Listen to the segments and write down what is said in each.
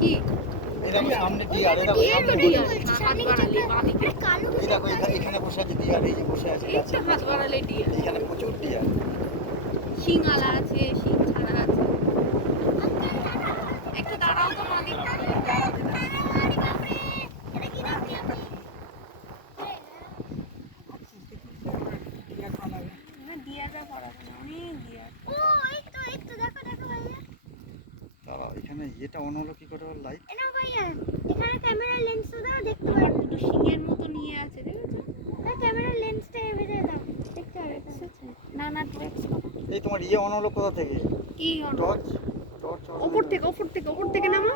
কি এরকম সামনে ডিয়ার, এরকম এই তো ডিয়ার হাত বাড়ালে বাঁদিকে দেখো এখানে বসে আছে ডিয়ার, এই যে বসে আছে এই তো হাত বাড়ালে ডিয়ার এখানে প্রচুর ডিয়ার। শিং আলা আছে শিং ছাড়া আছে একটু দাঁড়াও তো মালিক ডিয়ারটা পড়াবে না অনেক ডিয়ার দাঁড়াও এখানে এটা অন হলো কি করে লাইট? এখানে ক্যামেরা লেন্স দাও দেখতে পারবে। দুটো শিঙের মতো নিয়ে আছে দেখেছো ক্যামেরা লেন্সটা ভেতরে দাও দেখতে পারবে। না না ট্রেক্স এই তোমার ইয়ে অন হলো কোথা থেকে? কি টর্চ টর্চ ওপর থেকে নামো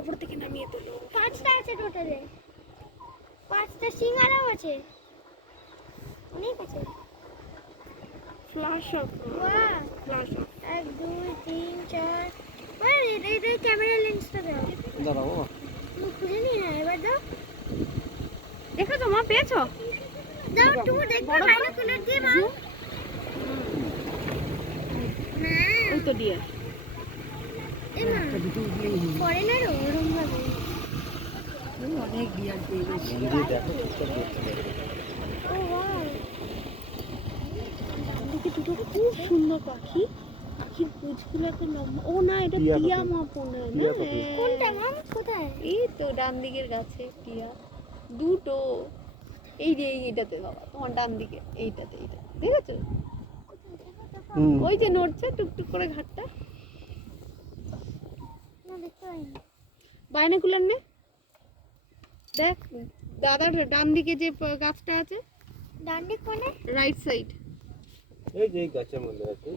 ওপর থেকে নামিয়ে তোলো 5টা আছে টোটালে, 5টা সিঙ্গারাও আছে, অনেক আছে। ফ্ল্যাশ অফ বাহ, ফ্ল্যাশ অফ 1 2 3 4। এই ক্যামেরা লেন্সটা দাও, দাঁড়াও তুমি খুঁজে নিয়ে না এবার দাও দেখেছো মা পেয়েছো দাও তুমি দেখবে বাইনোকুলার দিয়ে মা। না ওই তো ডিয়ার এই মা পরে না ওরকম ভাবে অনেক ডিয়ার পেয়ে গেছি দেখো ঠিকঠাক দেখতে পাবে। ও ওয়াও দেখি দুটো খুব সুন্দর পাখি পাখির পুঁছগুলো এত লম্বা ও না এটা টিয়া টিয়া পাখি। মাপনে না টিয়া পাখি। কোনটা মাম কোথায়? এই তো ডান দিকের গাছে টিয়া দুটো এই যে এইটাতে বাবা তোমার ডান দিকে এইটাতে দেখেছো হুম ওই যে নড়ছে টুকটুক করে ঘাটটা না দেখতে পাইনি। বাইনোকুলার নে দেখ দাদার ডান দিকে যে গাছটা আছে ডান দিক কোণে রাইট সাইড এই যে গাছের মধ্যে আছে